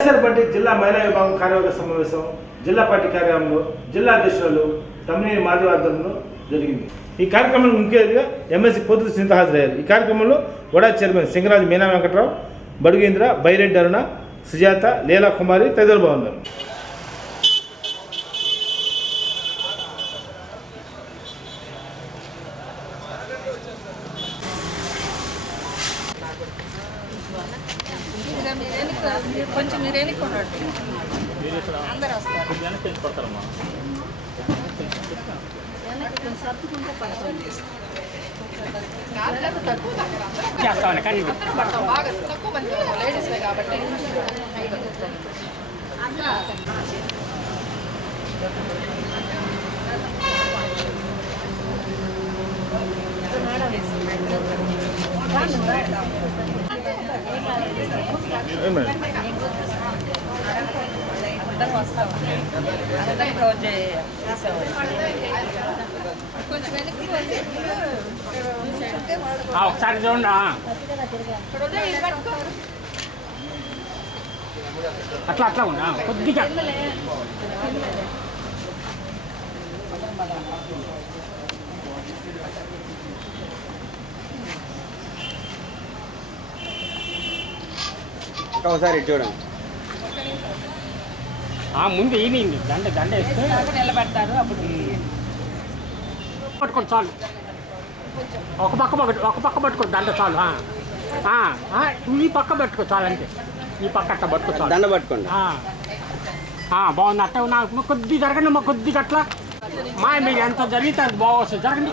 YSR party జిల్లా మహిళా విభాగం కార్యవర్గ సమావేశం జిల్లా పార్టీ కార్యాలయంలో జిల్లా అధ్యక్షులు తమిళ మాధవ ఆధ్వర్యంలో జరిగింది. ఈ కార్యక్రమంలో ముఖ్యంగా ఎంఎస్సీ ఎమ్మెల్సీ సింత హాజరయ్యారు. ఈ కార్యక్రమంలో వడా చైర్మన్ సింగరాజు మీనా వెంకట్రావు బడుగేంద్ర బైరెడ్డి అరుణ సుజాత లీలా కుమారి తదితరులు బాగున్నారు ఇంకా మీరు ఎన్నుకో- మీరు కొంచెం మీరు ఎన్నుకోండి అందరు వస్తారు. తక్కువ మంది లేడీస్ కాబట్టి వస్తాం అందరం క్లోజ్ కొంచెం వెనక్కి వచ్చి ఆ, ఒకసారి చూడండి అట్లా అట్లా ఉన్నా కొద్దిగా. ఒకసారి ఇటు చూడండి. ఆ, ముందు ఈయన దండ దండ వేస్తే నిలబెడతారు అప్పుడు పట్టుకోండి చాలు. ఒక పక్క ఒక పక్క పట్టుకో దండ చాలు ఆ. ఆ, ఆ, ఈ పక్క పట్టుకో చాలు అంతే. ఈ పక్క అట్లా పట్టుకో చాలు. దండ పట్టుకోండి. ఆ. ఆ, బాగుంది అట్ట నాకు కొద్ది జరగండి మా కొద్దిగా అట్లా. మా మీరు ఎంత జరిగితే అది బాగొస్తుంది జరగండి.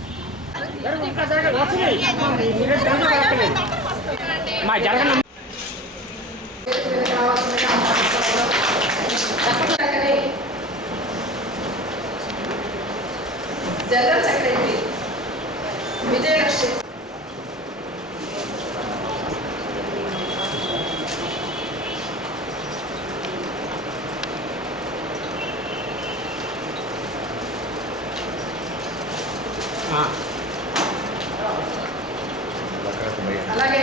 మా జరగన జనరల్ సెక్రటరీ విజయలక్ష్మి ఆ. అలాగే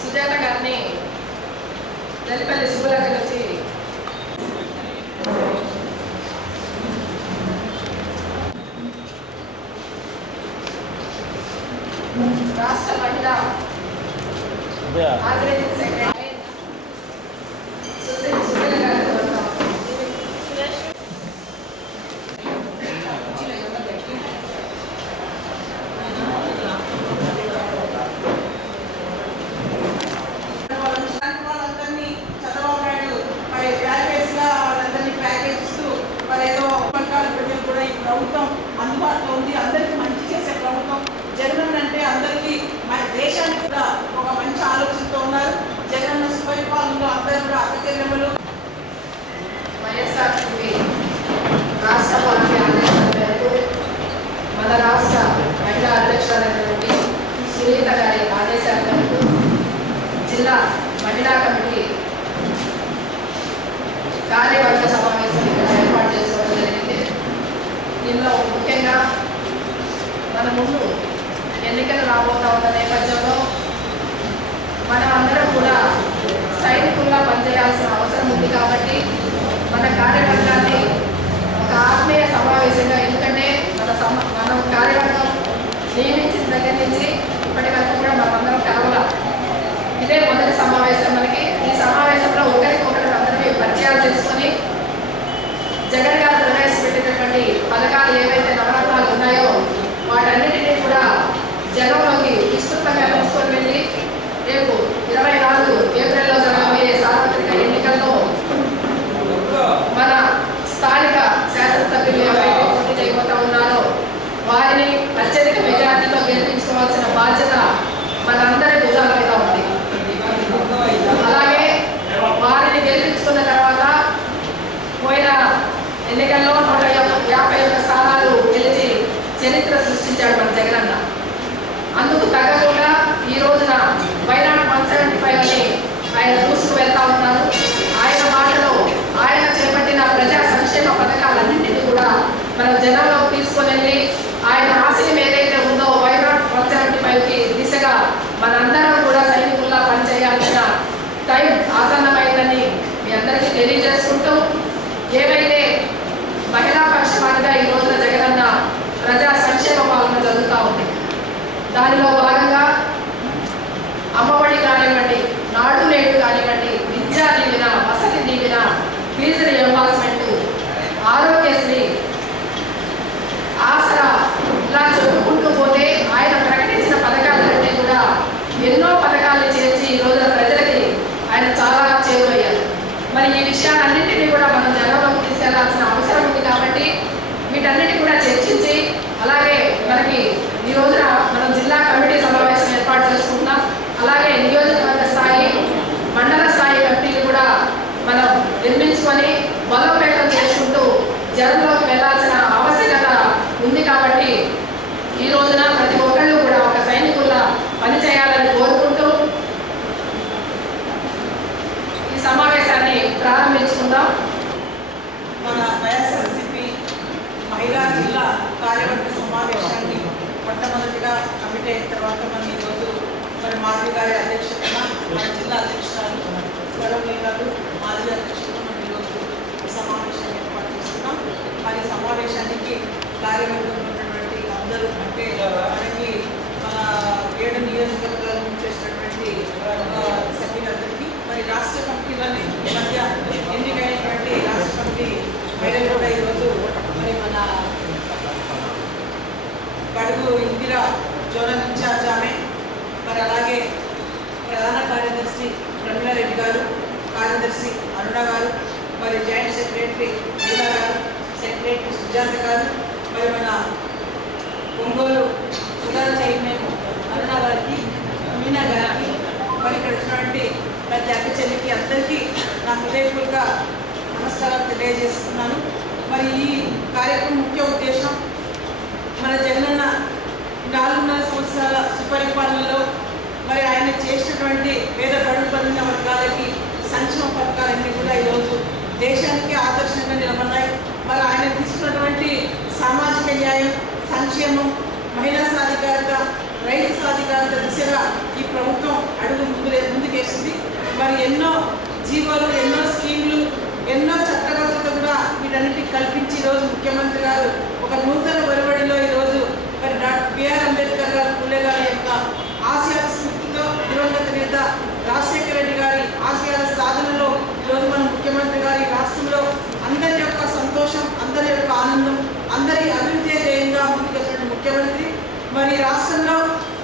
సుజాత గారిని నల్లిపల్లి సుబ్బలక్క నుంచి రాష్ట్ర మహిళా ఆర్గనైజింగ్ సెక్రటరీ సుశీల్ సుశీల గారిని కోరుతాం. వాళ్ళందరినీ చంద్రబాబు నాయుడు మరి ప్యాకేజ్గా వాళ్ళందరినీ ప్యాకేజ్ ఇస్తూ మరి ఏదో వర్గాల ప్రజలు కూడా ఈ ప్రభుత్వం అందుబాటులో ఉంది అందరికీ మంచి చేసే ప్రభుత్వం జగన్ అంటే అందరికీ మన దేశానికి కూడా ఒక మంచి ఆలోచనతో ఉన్నారు జగన్ సుపరిపాలనలో అందరూ కూడా అక్కచెల్లెములు వైఎస్ఆర్సీపీ రాష్ట్ర పార్టీ ఆదేశాల మన రాష్ట్ర మహిళా అధ్యక్షురాలైనటువంటి సునీత గారి ఆదేశాల మేరకు జిల్లా మహిళా కమిటీ కార్యవర్గ సమావేశం ఇక్కడ ఏర్పాటు చేసుకోవడం జరిగింది దీనిలో ముఖ్యంగా మన ముందు ఎన్నికలు రాబోతా ఉన్న నేపథ్యంలో మనం అందరం కూడా సైనికుల్లా పనిచేయాల్సిన అవసరం ఉంది కాబట్టి మన కార్యవర్గాన్ని ఒక ఆత్మీయ సమావేశంగా ఎందుకంటే మన సమ మనం కార్యవర్గం నియమించిన దగ్గర నుంచి ఇప్పటి వరకు కూడా మనమందరం కలవల. ఇదే మొదటి సమావేశం మనకి. ఈ సమావేశంలో ఒకరికొకరు అందరినీ పరిచయాలు చేసుకొని జగన్ గారు ప్రవేశపెట్టినటువంటి పథకాలు ఏవైతే నవరత్నాలు ఉన్నాయో వాటన్నిటినీ కూడా జనంలోకి బాధ్యత మనందరి భుజాల మీద ఉంది. అలాగే వారిని గెలిపించుకున్న తర్వాత పోయిన ఎన్నికల్లో నూట యాభై- ఒక్క స్థానాలు గెలిచి చరిత్ర సృష్టించాడు మన జగనన్న. అందుకు తగ్గకుండా ఈ రోజున వైనాడు వన్ సెవెంటీ ఫైవ్ అని ఆయన దూసుకు వెళ్తా ఉన్నారు ఆయన మాటలో ఆయన చేపట్టిన ప్రజా సంక్షేమ పథకాలన్నింటినీ కూడా మనం జనంలోకి తీసుకొని వెళ్ళి ఆయన ఆశయం ఏదైతే ఉందో వైనాడు వన్ సెవెంటీ ఫైవ్కి దిశగా మనందరం కూడా సైనికుల్లా పనిచేయాల్సిన టైం ఆసన్నమైందని మీ అందరికీ తెలియజేసుకుంటూ ఏవైతే మహిళా పక్షపాతిగా ఈ రోజున జగనన్న ప్రజా సంక్షేమ పాలన జరుగుతూ ఉంది దానిలో భాగంగా అమ్మఒడి కానివ్వండి నాడు నేడు కానివ్వండి విద్యా దీవెన వసతి దీవెన ఫీజు రియంబర్స్మెంట్ ఆరోగ్యశ్రీ ఆసరా ఇలా చెప్పుకుంటూ పోతే ఆయన ప్రకటించిన పథకాలన్నీ కూడా ఎన్నో పథకాలు చేర్చి ఈ రోజున ప్రజలకి ఆయన చాలా చేరువయ్యారు. మరి ఈ విషయాలన్నింటినీ కూడా మనం జనంలోకి తీసుకెళ్ళాల్సిన అవసరం ఉంది కాబట్టి వీటన్నిటి కూడా చర్చించి అలాగే మనకి ఈ రోజున మనం జిల్లా కమిటీ సమావేశం ఏర్పాటు చేసుకుంటున్నాం అలాగే నియోజకవర్గ స్థాయి మండల స్థాయి కమిటీలు కూడా మనం నిర్మించుకొని బలోపేతం చేసుకుంటూ జనంలోకి వెళ్ళాల్సిన ఆవశ్యకత ఉంది కాబట్టి ఈ రోజున ప్రతి ఒక్కళ్ళు కూడా ఒక సైనికుల్లా పనిచేయాలని కోరుకుంటూ ఈ సమావేశాన్ని ప్రారంభించుకుందాం మన వైఎస్ఆర్సీపీ మహిళా జిల్లా కార్యవర్గ సమావేశాన్ని మొట్టమొదటిగా కమిటీ అయిన తర్వాత మనం ఈరోజు మరి మాధవి గారి అధ్యక్షతన మన జిల్లా అధ్యక్షురాలు స్వరవీణ గారు మాజీ అధ్యక్షులు మనం ఈరోజు సమావేశాన్ని ఏర్పాటు చేస్తున్నాం. మరి సమావేశానికి కార్యవర్గంలో ఉన్నటువంటి అందరూ అంటే మనకి మన ఏడు నియోజకవర్గాల నుంచి వచ్చినటువంటి సభ్యులందరికీ మరి రాష్ట్ర కమిటీలోని ఈ మధ్య ఎన్నికైనటువంటి రాష్ట్ర కమిటీ మహిళలు కూడా ఈరోజు మరి మన గడుగు ఇందిరా జోనల్ ఇన్ఛార్జ్ ఆమె మరి అలాగే ప్రధాన కార్యదర్శి ప్రమీలారెడ్డి గారు కార్యదర్శి అరుణ గారు మరి జాయింట్ సెక్రటరీ మీనా గారు సెక్రటరీ సుజాత గారు మరి మన ఒంగోలు సుధార చైర్మన్ అరుణ గారికి మీనా గారికి మరి ఇక్కడ వచ్చినటువంటి ప్రతి అక్క చెల్లికి అందరికీ నా హృదయపూర్వక నమస్కారాలు తెలియజేస్తున్నాను. మరి ఈ కార్యక్రమం ముఖ్య ఉద్దేశం మన జగనన్న నాలుగున్నర సంవత్సరాల సుపరిపాలనలో మరి ఆయన చేసినటువంటి పేద బడుగు పడిన వర్గాలకి సంక్షేమ పథకాలన్నీ కూడా ఈరోజు దేశానికి ఆదర్శంగా నిలబడ్డాయి. మరి ఆయన తీసుకున్నటువంటి సామాజిక న్యాయం సంక్షేమం మహిళా సాధికారత రైతు సాధికారత దిశగా ఈ ప్రభుత్వం అడుగు ముందు ముందుకేసింది. మరి ఎన్నో జీవోలు ఎన్నో స్కీమ్లు ఎన్నో చట్టబద్ధత కూడా వీటన్నిటికీ కల్పించి ఈరోజు ముఖ్యమంత్రి గారు ఒక నూతన ఒరవడిలో ఈరోజు మరి డాక్టర్ బిఆర్ అంబేద్కర్ గారు పుల్లే గారి యొక్క ఆశయాల స్ఫూర్తితో దివంగత నేత రాజశేఖర రెడ్డి గారి ఆశయాల సాధనలో ఈరోజు మన ముఖ్యమంత్రి గారి రాష్ట్రంలో అందరి యొక్క సంతోషం అందరి యొక్క ఆనందం అందరి అభివృద్ధి ధ్యేయంగా ముందుకెళ్తున్న ముఖ్యమంత్రి మరి రాష్ట్రంలో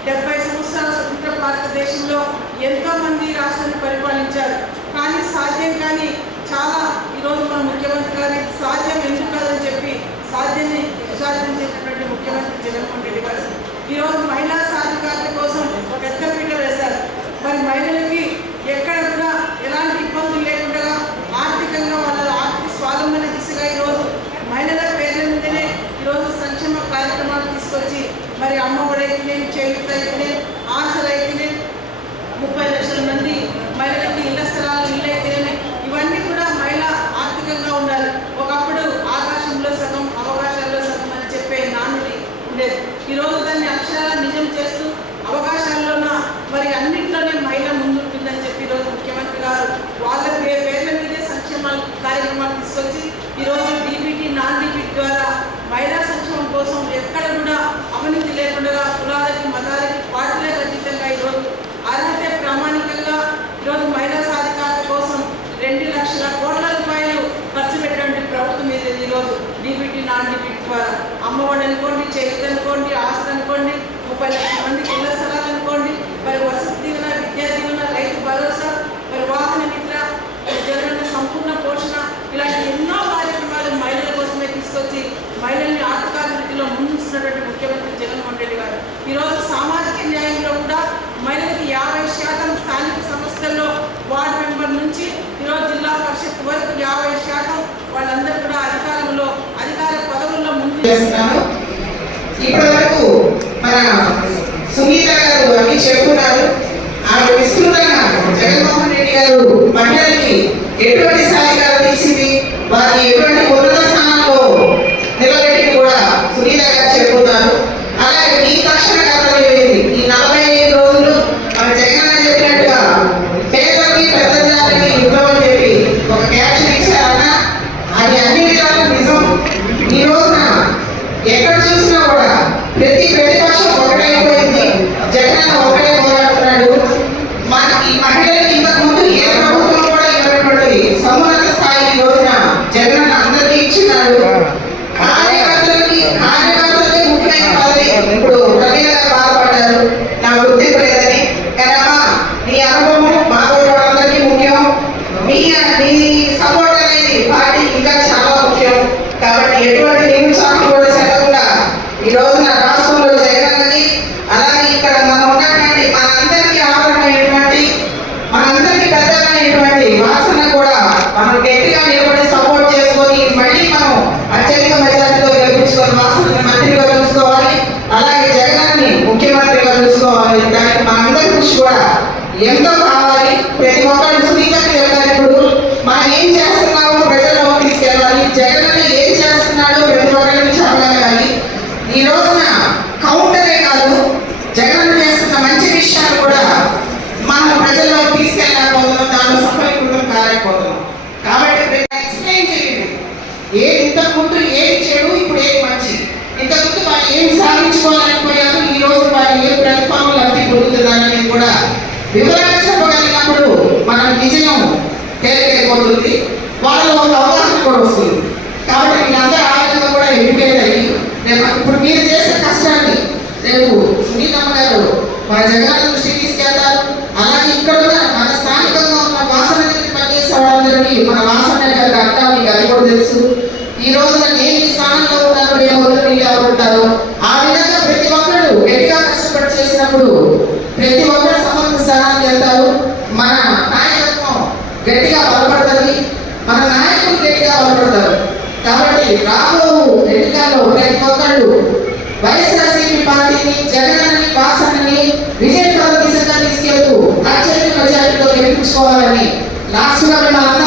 డెబ్బై సంవత్సరాల స్వతంత్ర భారతదేశంలో ఎంతో మంది రాష్ట్రాన్ని పరిపాలించారు కానీ సాధ్యం కానీ చాలా ఈరోజు మన ముఖ్యమంత్రి గారి సాధ్యం ఎందుకు కాదని చెప్పి సాధ్యాన్ని సాధ్యం చేసినటువంటి ముఖ్యమంత్రి జగన్మోహన్ రెడ్డి గారు. ఈరోజు మహిళా సాధికారత కోసం ఒక పెద్దపీట వేశారు మరి మహిళలకి ఎక్కడ కూడా ఎలాంటి ఇబ్బందులు లేకుండా ఆర్థికంగా వాళ్ళ ఆర్థిక స్వావలంబన దిశగా ఈరోజు మహిళల పేర్ల మీదనే ఈరోజు సంక్షేమ కార్యక్రమాలు తీసుకొచ్చి మరి అమ్మ ఒడైతేనే చేయుత అయితేనే ఆశలు అయితేనే ముప్పై లక్షల మంది మహిళలకి ఇళ్ళ స్థలాలు ఇల్లు అయితేనే ఇవన్నీ కూడా మహిళ ఆర్థికంగా ఉండాలి ఒకప్పుడు ఆకాశంలో సగం అవకాశాల్లో సగం అని చెప్పే నానుడి ఉండేది ఈరోజు దాన్ని అక్షరాల నిజం చేస్తూ అవకాశాల్లోన మరి అన్నింటిలోనే మహిళ ముందుంటుందని చెప్పి ఈరోజు ముఖ్యమంత్రి గారు వాళ్ళ పే పేర్ల మీదే సంక్షేమాలు కార్యక్రమాలు తీసుకొచ్చి ఈరోజు డీబీటీ నాన్ డీబీటీ ద్వారా మహిళా సంక్షేమం కోసం ఎక్కడ కూడా అవినీతి లేకుండా కులాలకి మతాలకి పార్టీలకు అతీతంగా ఈరోజు అర్హత ప్రామాణికంగా ఈరోజు మహిళా సాధికారత కోసం రెండు లక్షల కోట్ల రూపాయలు ఖర్చు పెట్టినటువంటి ప్రభుత్వం ఇది ఈరోజు డీబీటీ నాన్ డీబీటీ ద్వారా అమ్మఒడి అనుకోండి చేతి అనుకోండి ఆస్తులు అనుకోండి ముప్పై లక్షల మందికి ఇళ్ళ స్థలాలు అనుకోండి మరి వసతి దీవెన విద్యా దీవెన రైతు భరోసా మరి వాహన మిత్ర జగనన్న సంపూర్ణ పోషణ ఇలాంటి ఎన్నో కార్యక్రమాలు మహిళల కోసమే తీసుకొచ్చి మహిళల్ని ఆర్థికాభివృద్ధిలో ముందుస్తున్నటువంటి ముఖ్యమంత్రి జగన్ ఈరోజు సామాజిక న్యాయంలో కూడా మహిళలకు యాభై శాతం స్థానిక సంస్థల్లో వార్డు మెంబర్ నుంచి ఈరోజు జిల్లా పరిషత్ వరకు యాభై శాతం వాళ్ళందరూ కూడా అధికారంలో అధికార పదవుల్లో ముందు చేస్తున్నాము ఇప్పటి వరకు మన సునీత గారు అన్ని చెప్పున్నారు ఆమె విస్తృతంగా జగన్మోహన్ రెడ్డి గారు మహిళలకి ఎటువంటి సాధికారం ఇచ్చింది వారిని ఎటువంటి ఉన్నత స్థానంలో నిలబెట్టి కూడా సునీత గారు చెప్పున్నారు అలాగే మీ తక్షణ కర్తవ్యం ఏంటి ఈ నలభై ఐదు రోజులు మన జగన్ చెప్పినట్టుగా పేదలకి పెద్దదారికి యుద్ధం అని చెప్పి ఒక క్యాప్షన్ ఇచ్చారన్న? అది అన్ని విధాలు నిజం. ఈ రోజున ఎక్కడ చూసినా కూడా ప్రతి ప్రతిపక్షం ఒకటైపోయింది జగన్ ఒకటే పోరాడుతున్నాడు మనకి మహిళలకి ఇంతకు ముందు ఏ ప్రభుత్వం కూడా ఇవ్వనటువంటి సమున్నత స్థాయి ఈ రోజున జగన్ అందరికీ ఇచ్చినాడు కార్యకర్తలకి కార్యకర్తలకి ముఖ్యమైన పదవి ఇప్పుడు ప్రమీల గారు బాధపడ్డారు నా గుర్తింపు లేదని కదమ్మా నీ అనుభవం మాతో అందరికీ ముఖ్యం మీ మీ సపోర్ట్ అనేది పార్టీ ఇంకా చాలా ముఖ్యం కాబట్టి ఎటువంటి నిరుత్సాహం కూడా చెందకుండా ఈ రోజున రాష్ట్రంలో జగనన్నని అలాగే ఇక్కడ మనం ఉన్నటువంటి మనందరికీ ఆధారమైనటువంటి మనందరికీ పెద్దలైనటువంటి వాసన కూడా మనం గట్టిగా నిలబడి సపోర్ట్ చేసుకొని మళ్ళీ మనం అత్యధిక మెజార్టీలో గెలిపించుకొని వాసనని మంత్రిగా చూసుకోవాలి అలాగే జగనన్నని ముఖ్యమంత్రిగా చూసుకోవాలి దానికి మనందరి కృషి కూడా ఎంతో కావాలి ప్రతి ఒక్కరు సునీత చెప్పారు ఇప్పుడు మనం ఏం చేస్తున్నామో ప్రజల్లో తీసుకెళ్ళాలి జగనన్న ఏం చేస్తున్నాడో ప్రతి ఒక్కరికి చెప్పగలగాలి ఈ రోజున కౌంటరే కాదు జగన్ చేస్తున్న మంచి విషయాలు కూడా మనం ప్రజల్లో తీసుకెళ్ళలేకపోతున్నాం దానిలో సఫలీకృతం కాలేకపోతున్నాం కాబట్టి ఎక్స్ప్లెయిన్ చేయండి ఏది ఇంతకు ముందు ఏది చెడు ఇప్పుడు ఏది మంచి ఇంతకుముందు వాళ్ళు ఏం సాధించుకోలేకపోయారు ఈ రోజు వాళ్ళు ఏ ప్లాట్ఫామ్ లబ్ధి పొందుతున్నారని కూడా వివరంగా చెప్పగలిగినప్పుడు మనం విజయం తేలికైపోతుంది వాళ్ళలో ఒక అవగాహన కూడా వస్తుంది. కాబట్టి మీరందరూ ఆ విధంగా కూడా ఎడ్యుకేట్ అయ్యి రేపు ఇప్పుడు మీరు చేసే కష్టాన్ని రేపు సునీతమ్మ గారు మన జగన్ దృష్టికి తీసుకెళ్తారు అలాగే ఇక్కడ ఉన్న మన స్థానికంగా ఉన్న వాసన దగ్గర పనిచేసే వాళ్ళందరికీ మన వాసన గారి అర్థం మీకు అది కూడా తెలుసు ఈ రోజున దేనికి స్థానంలో ఉన్నారు రేపు వదిలి మీరు ఎవరు ఉంటారు ఆ విధంగా ప్రతి ఒక్కరు గట్టిగా కష్టపడి చేసినప్పుడు ప్రతి ఒక్కరు సమర్థ స్థానానికి వెళ్తారు. మన నాయకత్వం గట్టిగా బలపడుతుంది. మన నాయకులు గట్టిగా బలపడతారు. కాబట్టి రాబో ఎన్నికల్లో ప్రతి ఒక్కళ్ళు వైఎస్ఆర్సీపీ పార్టీని జగనని వాసనని విజయప్రద దిశగా తీసుకెళ్తూ అత్యధిక మెజార్టీతో గెలిపించుకోవాలని లాస్ట్గా మిమ్మల్ని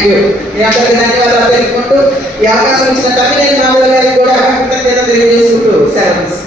థ్యాంక్ యూ మీ అందరికీ ధన్యవాదాలు తెలుపుకుంటూ ఈ అవకాశం ఇచ్చిన తమ్మినేని మామూలు గారికి కూడా కృతజ్ఞత తెలియజేసుకుంటూ సెలవు